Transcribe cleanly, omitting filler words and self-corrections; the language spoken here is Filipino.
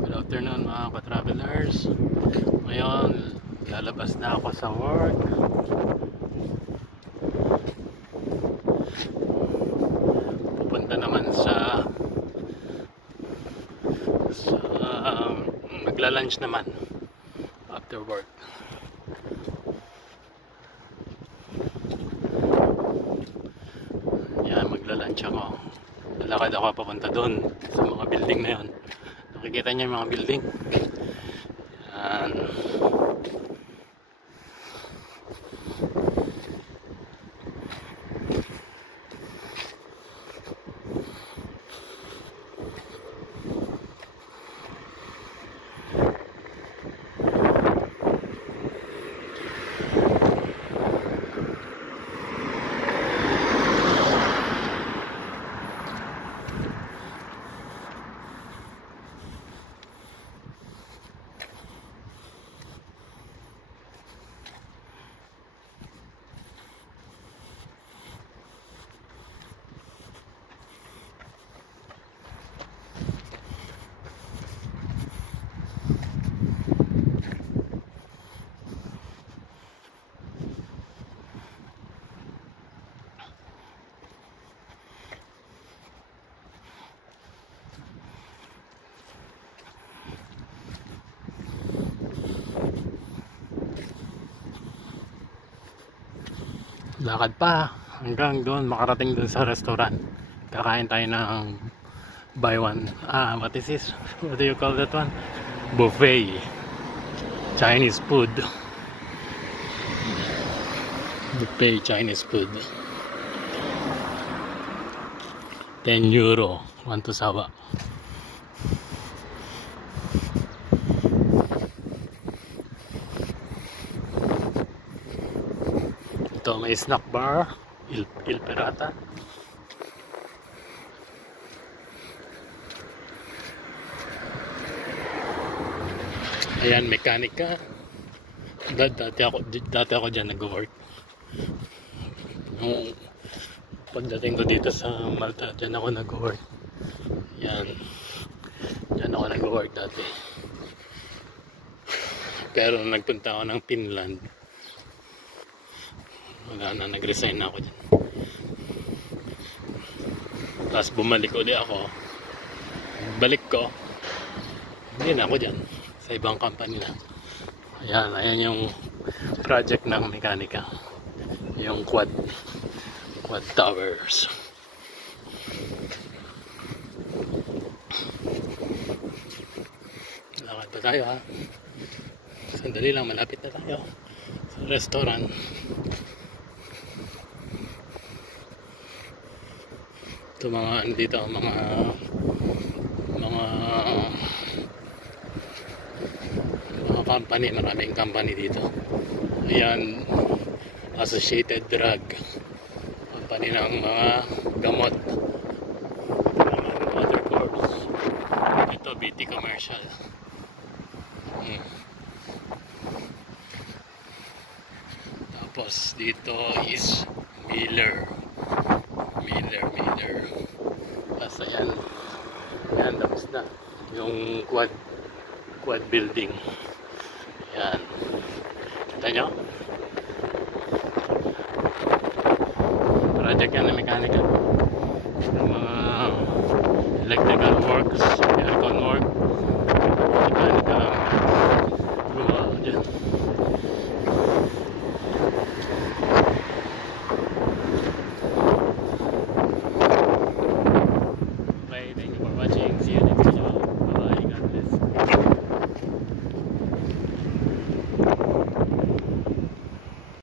Good afternoon mga ka-travelers. Ngayon, lalabas na ako sa work. Pupunta naman sa magla-lunch naman after work. Yan, magla-lunch ako. Lalakad ako papunta doon sa mga building na yon. Nakikita niyo yung mga building. Yan. Lakad pa hanggang doon, makarating doon sa restaurant. Kakain tayo ng buy one. What is this? What do you call that one? Buffet. Chinese food. Buffet Chinese food. 10 euro. 1 to sawa. Ito may snack bar, Il Pirata. Ayan, mekanika. Dati ako dyan nag-work. Pagdating ko dito sa Malta, dyan ako nag-work. Yan. Dyan ako nag-work dati. Pero nagpunta ako ng Finland. Wala na, nag-resign na ako dyan. Tapos bumalik ulit ako. Balik ko, hindi na ako dyan. Sa ibang company na. Ayan yung project ng mekanika. Yung quad towers. Lakad pa tayo ha. Sandali lang, malapit na tayo sa restaurant. Ito mga dito, mga company, maraming company dito. Ayan, Associated Drug, company ng mga gamot, mga water course. Ito BT Commercial. Tapos dito is Miller. Basta yan, tapos na yung quad building. Yan, kita nyo, project yan na mekanika, mga electrical works, aircon works.